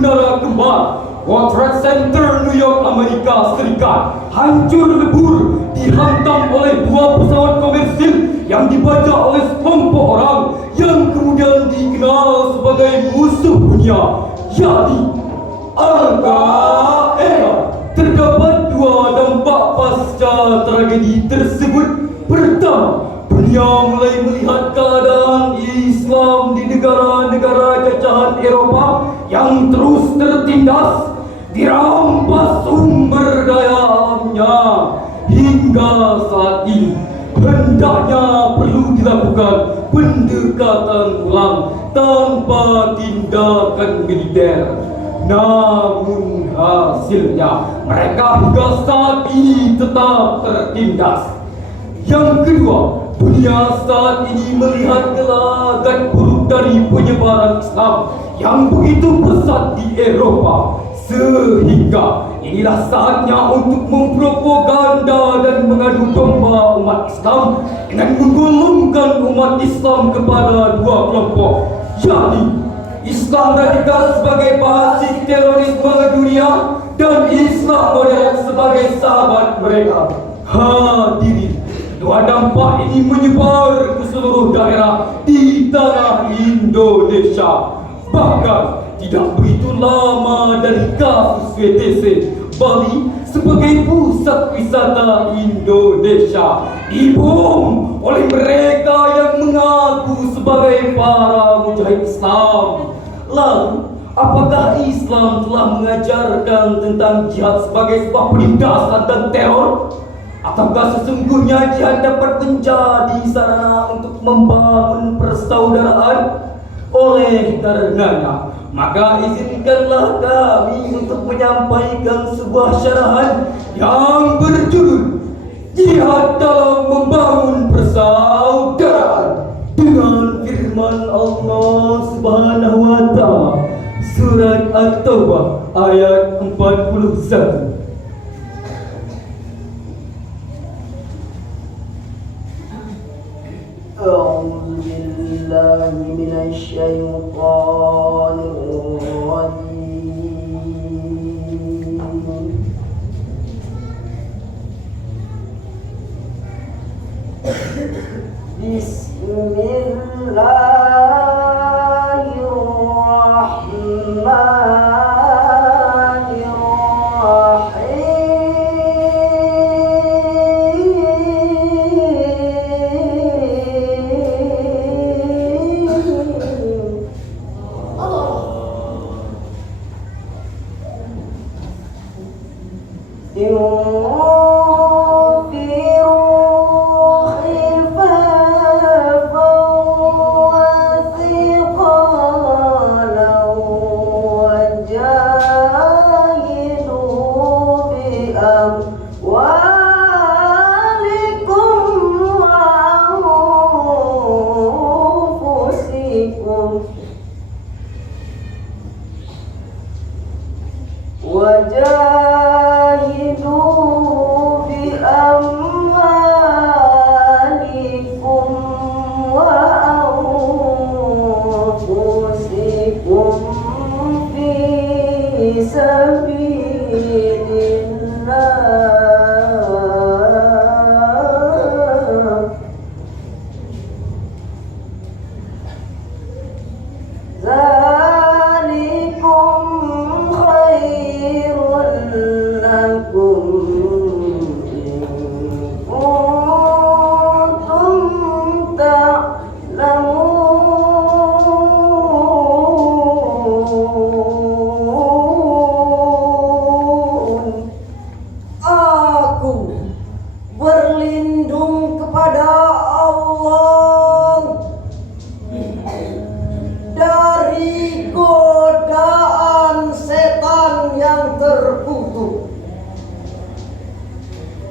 menara kembar World Trade Center New York, Amerika Serikat hancur lebur dihantam oleh dua pesawat komersil yang dibajak oleh sekelompok orang yang kemudian dikenal sebagai musuh dunia, yakni Al-Qaeda. Terdapat dua dampak pasca tragedi tersebut. Pertama, dunia mulai melihat keadaan Islam di negara-negara cacahan Eropah yang terus tertindas, dirampas sumber daya alamnya. Hingga saat ini hendaknya perlu dilakukan pendekatan ulang tanpa tindakan militer. Namun hasilnya mereka hingga saat ini tetap tertindas. Yang kedua, dunia saat ini melihat gelagat buruk dari penyebaran Islam yang begitu pesat di Eropah, sehingga inilah saatnya untuk mempropaganda dan mengadu domba umat Islam dengan menggolongkan umat Islam kepada dua kelompok, yakni Islam radikal sebagai basis terorisme dunia dan Islam modern sebagai sahabat mereka. Hadirin, dua dampak ini menyebar ke seluruh daerah di tanah Indonesia. Bahkan tidak begitu lama dari kasus WTC, Bali sebagai pusat wisata Indonesia dibom oleh mereka yang mengaku sebagai para mujahid Islam. Lalu, apakah Islam telah mengajarkan tentang jihad sebagai sebuah penindasan dan teror? Ataukah sesungguhnya jihad dapat menjadi sarana untuk membangun persaudaraan? Oleh karenanya, maka izinkanlah kami untuk menyampaikan sebuah syarahan yang berjudul Jihad dalam Membangun Persaudaraan dengan firman Allah Subhanahu wa Ta'ala, surat At-Taubah ayat 41. أعوذ بالله من الشيطان الرجيم بسم الله الرحمن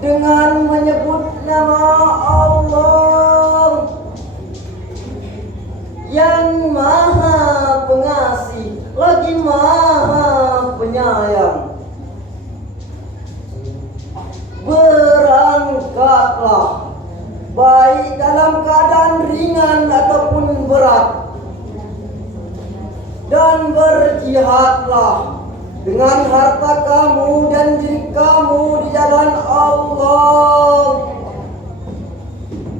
dengan menyebut nama Allah yang Maha Pengasih lagi Maha Penyayang. Berangkatlah, baik dalam keadaan ringan ataupun berat, dan berjihadlah dengan harta kamu dan diri kamu di jalan Allah.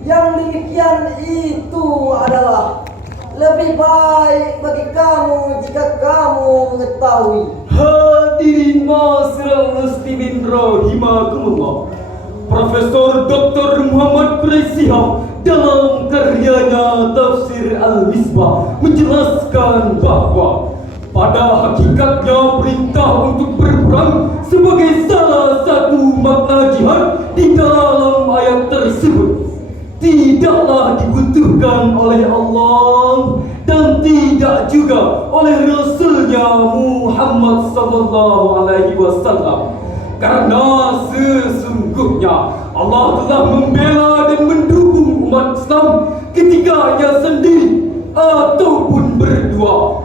Yang demikian itu adalah lebih baik bagi kamu jika kamu mengetahui. Hadirin ma'asyiral muslimin rahimakumullah. Profesor Dr. Muhammad Quraisy Shihab dalam karyanya Tafsir Al-Misbah menjelaskan bahwa pada hakikatnya perintah untuk berperang sebagai salah satu makna jihad di dalam ayat tersebut tidaklah dibutuhkan oleh Allah dan tidak juga oleh Rasulnya Muhammad sallallahu alaihi wasallam. Karena sesungguhnya Allah telah membela dan mendukung umat Islam ketika ia sendiri ataupun berdua.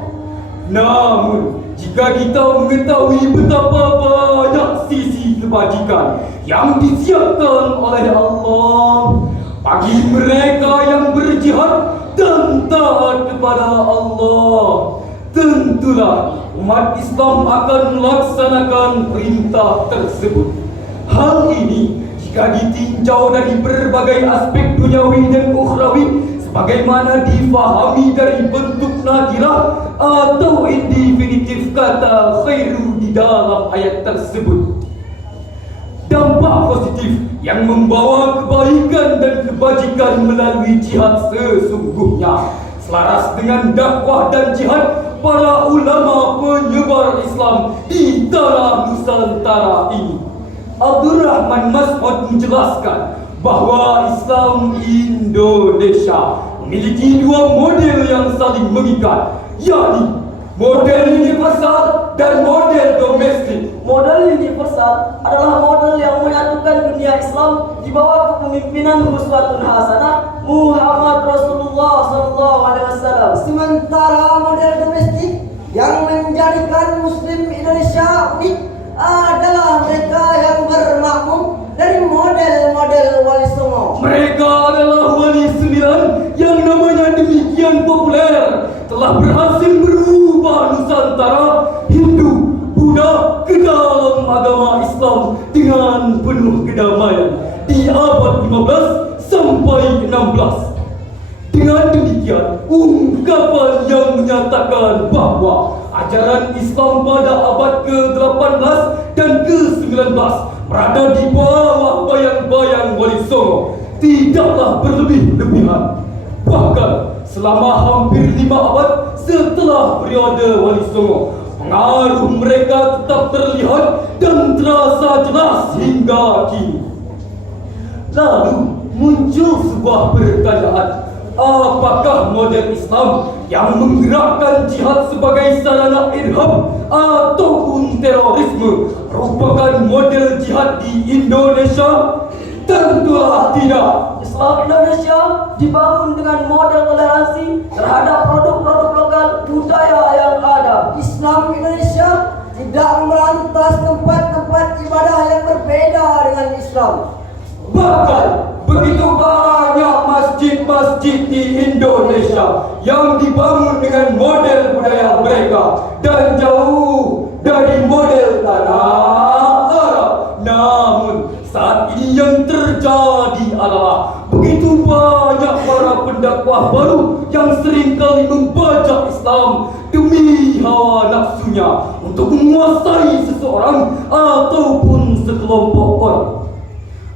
Namun, jika kita mengetahui betapa banyak sisi kebajikan yang disiapkan oleh Allah bagi mereka yang berjihad dan taat kepada Allah, tentulah umat Islam akan melaksanakan perintah tersebut. Hal ini jika ditinjau dari berbagai aspek duniawi dan ukhrawi sebagaimana difahami dari bentuk nakirah atau indifinitif kata khairu di dalam ayat tersebut. Dampak positif yang membawa kebaikan dan kebajikan melalui jihad sesungguhnya selaras dengan dakwah dan jihad para ulama penyebar Islam di tanah Nusantara ini. Abdurrahman Mas'ud menjelaskan bahwa Islam Indonesia memiliki dua model yang saling mengikat, yakni model universal dan model domestik. Model universal adalah model yang menyatukan dunia Islam di bawah kepemimpinan uswatun hasanah Muhammad Rasulullah SAW. Sementara model domestik yang menjadikan Muslim Indonesia unik adalah mereka yang bermakmum dari model-model Wali Songo. Mereka adalah Wali Sembilan yang namanya demikian populer, telah berhasil merubah Nusantara Hindu Buddha ke dalam agama Islam dengan penuh kedamaian di abad 15 sampai 16. Dengan demikian, ungkapan yang menyatakan bahwa ajaran Islam pada abad ke-18 dan ke-19 berada di bawah bayang-bayang Wali Songo tidaklah berlebih-lebihan. Bahkan selama hampir 5 abad setelah periode Wali Songo, pengaruh mereka tetap terlihat dan terasa jelas hingga kini. Lalu muncul sebuah pertanyaan, apakah model Islam yang menggerakkan jihad sebagai sarana irhab ataupun terorisme merupakan model jihad di Indonesia? Tentulah tidak. Islam Indonesia dibangun dengan model toleransi terhadap produk-produk lokal budaya yang ada. Islam Indonesia tidak merantas tempat-tempat ibadah yang berbeda dengan Islam. Bahkan begitu banyak masjid-masjid di Indonesia yang dibangun dengan model budaya mereka dan jauh dari model tanah Arab. Namun saat ini yang terjadi adalah begitu banyak para pendakwah baru yang seringkali membajak Islam demi hawa nafsunya untuk menguasai seseorang ataupun sekelompok orang.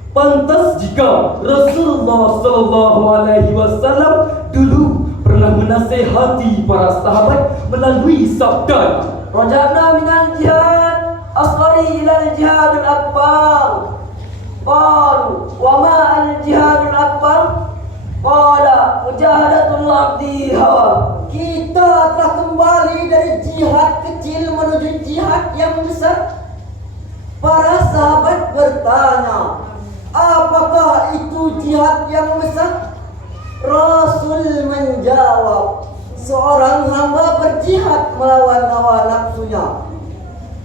Pantas jika Rasulullah sallallahu alaihi wasallam dulu pernah menasihati para sahabat melalui sabda, Raja'na minal jihad asghari ilal jihadul akbar. Qalu wa ma al-jihadul akbar? Qala mujahadatul abdi hawa. Kita telah kembali dari jihad kecil menuju jihad yang besar. Para sahabat bertanya, apakah itu jihad yang besar? Rasul menjawab, seorang hamba berjihad melawan hawa nafsunya.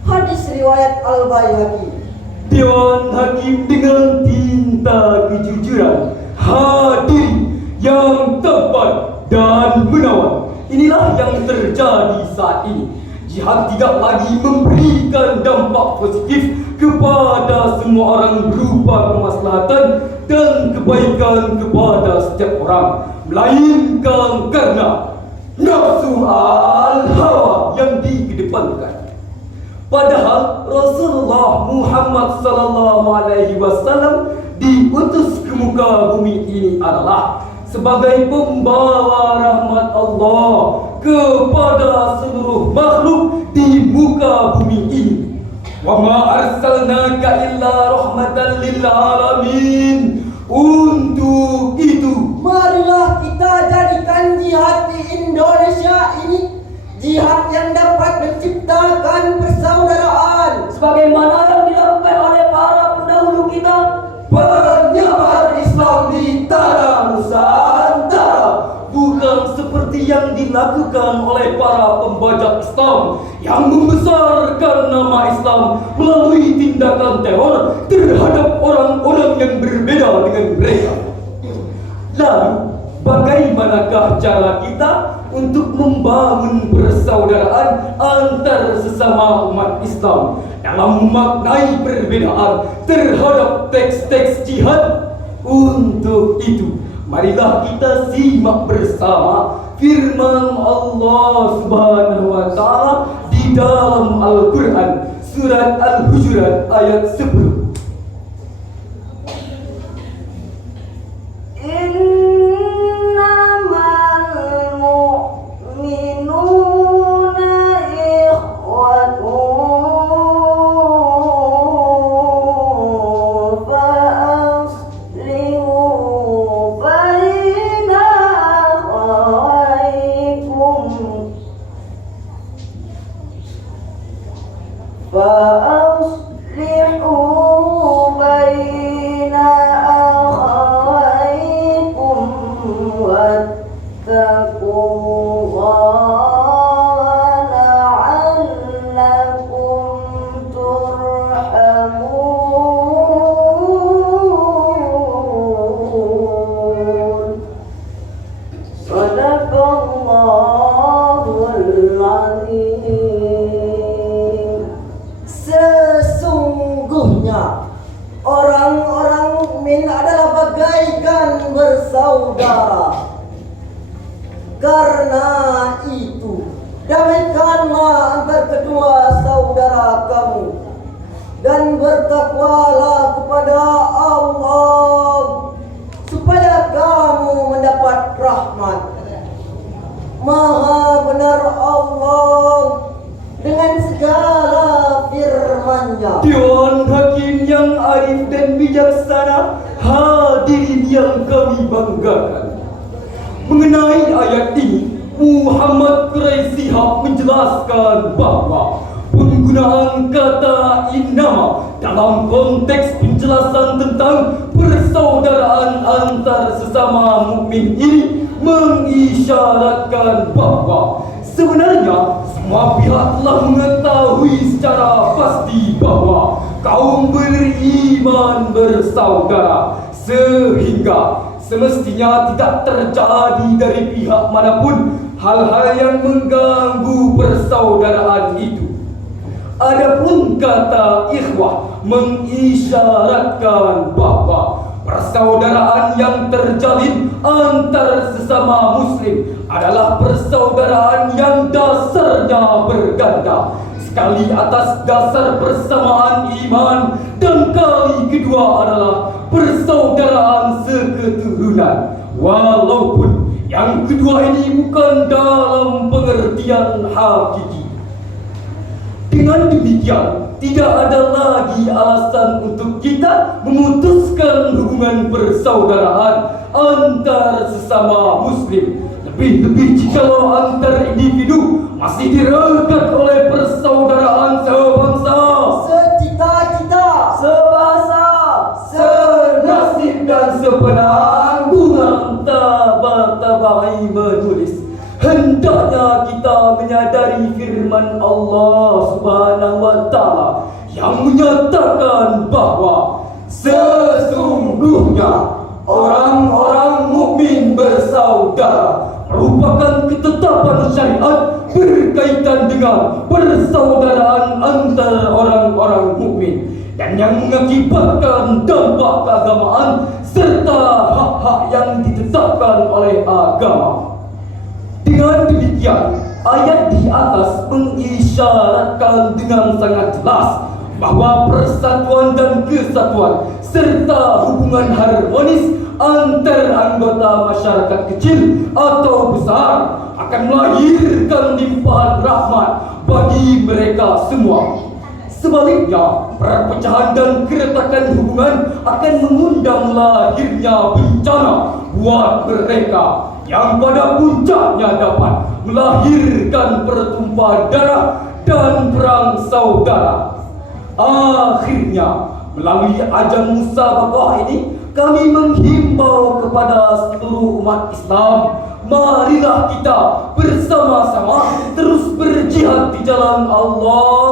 Hadis riwayat Al-Baihaqi. Dewan Hakim dengan tinta kejujuran hadir yang tepat dan menawan inilah yang terjadi saat ini. Jihad tidak lagi memberikan dampak positif kepada semua orang berupa kemaslahatan dan kebaikan kepada setiap orang, melainkan karena nafsu al-hawa yang dikedepankan. Padahal Rasulullah Muhammad sallallahu alaihi wasallam diutus ke muka bumi ini adalah sebagai pembawa rahmat Allah kepada seluruh makhluk di muka bumi ini. Wa ma arsalnaka illa rahmatan lil alamin. Untuk itu, marilah kita jadikan jihad di Indonesia ini jihad yang dapat menciptakan persaudaraan sebagaimana yang dilakukan oleh para pendahulu kita. penyebar Islam di tanah Nusantara, bukan seperti yang dilakukan oleh para pembajak Islam yang membesarkan nama Islam melalui tindakan teror terhadap orang-orang yang berbeda dengan mereka. Lalu, bagaimanakah cara kita untuk membangun persaudaraan antar sesama umat Islam dalam memaknai perbedaan terhadap teks-teks jihad? Untuk itu, marilah kita simak bersama firman Allah Subhanahu wa taala di dalam Al-Qur'an surat Al-Hujurat ayat 10. Orang-orang mukmin adalah bagaikan bersaudara. Karena itu, damaikanlah antar kedua saudara kamu dan bertakwalah kepada Allah supaya kamu mendapat rahmat. Maha benar Allah dengan segala firman-Nya. Dewan Hakim yang arif dan bijaksana, hadirin yang kami banggakan. Mengenai ayat ini, Muhammad Quraisy menjelaskan bahwa penggunaan kata innama dalam konteks penjelasan tentang persaudaraan antar sesama mukmin ini mengisyaratkan bahwa sebenarnya semua pihak telah mengetahui secara pasti bahwa kaum beriman bersaudara, sehingga semestinya tidak terjadi dari pihak manapun hal-hal yang mengganggu persaudaraan itu. Adapun kata ikhwah mengisyaratkan bahwa persaudaraan yang terjalin antar sesama muslim adalah persaudaraan yang dasarnya berganda. Sekali atas dasar persamaan iman, dan kali kedua adalah persaudaraan seketurunan. Walaupun yang kedua ini bukan dalam pengertian hakiki. Dengan demikian, tidak ada lagi alasan untuk kita memutuskan hubungan persaudaraan antar sesama muslim. Lebih-lebih jikalau antar individu masih direkat oleh persaudaraan sebangsa, Secita-cita, sebahasa, senasib dan sepenanggungan. Tabai menulis, hendaknya kita menyadari firman Allah Subhanahu wa taala yang menyatakan bahwa sesungguhnya orang-orang mukmin bersaudara merupakan ketetapan syariat berkaitan dengan persaudaraan antara orang-orang mukmin dan yang mengakibatkan dampak keagamaan serta hak-hak yang ditetapkan oleh agama. Dengan demikian, ayat di atas mengisyaratkan dengan sangat jelas bahwa persatuan dan kesatuan serta hubungan harmonis antar anggota masyarakat kecil atau besar akan melahirkan limpahan rahmat bagi mereka semua. Sebaliknya, perpecahan dan keretakan hubungan akan mengundang lahirnya bencana buat mereka yang pada puncaknya dapat melahirkan pertumpahan darah dan perang saudara. Akhirnya, melalui ajang musabaqah ini, kami menghimbau kepada seluruh umat Islam, marilah kita bersama-sama terus berjihad di jalan Allah